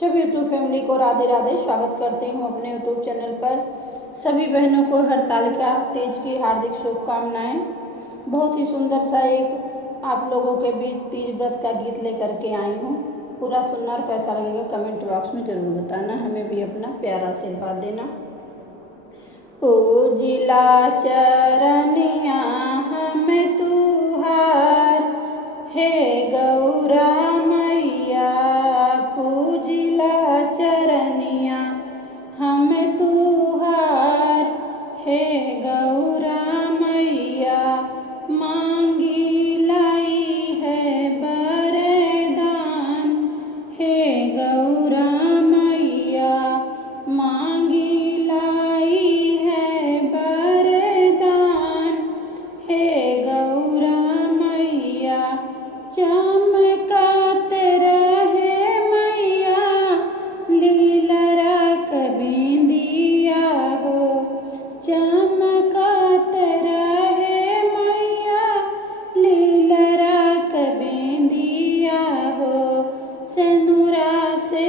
सभी YouTube family को राधे राधे। स्वागत करती हूँ अपने यूट्यूब चैनल पर। सभी बहनों को हरतालिका तीज की हार्दिक शुभकामनाएं। बहुत ही सुंदर सा एक आप लोगों के बीच तीज व्रत का गीत लेकर के आई हूँ। पूरा सुनना और कैसा लगेगा कमेंट बॉक्स में ज़रूर बताना। हमें भी अपना प्यारा आशीर्वाद देना। पूजिला चरनिया हमें तुहार, हे गौरा मैया पूजिला चरनिया हमें तुहार, हे गौरा मैया मांगी लाई है वरदान, हे गौरा मैया मांगी लाई है वरदान, हे गौरा मैया चमकत रहे मैया लीलरा बिंदिया हो, चमकत रहे मैया लीलरा बिंदिया हो, सिनुरा से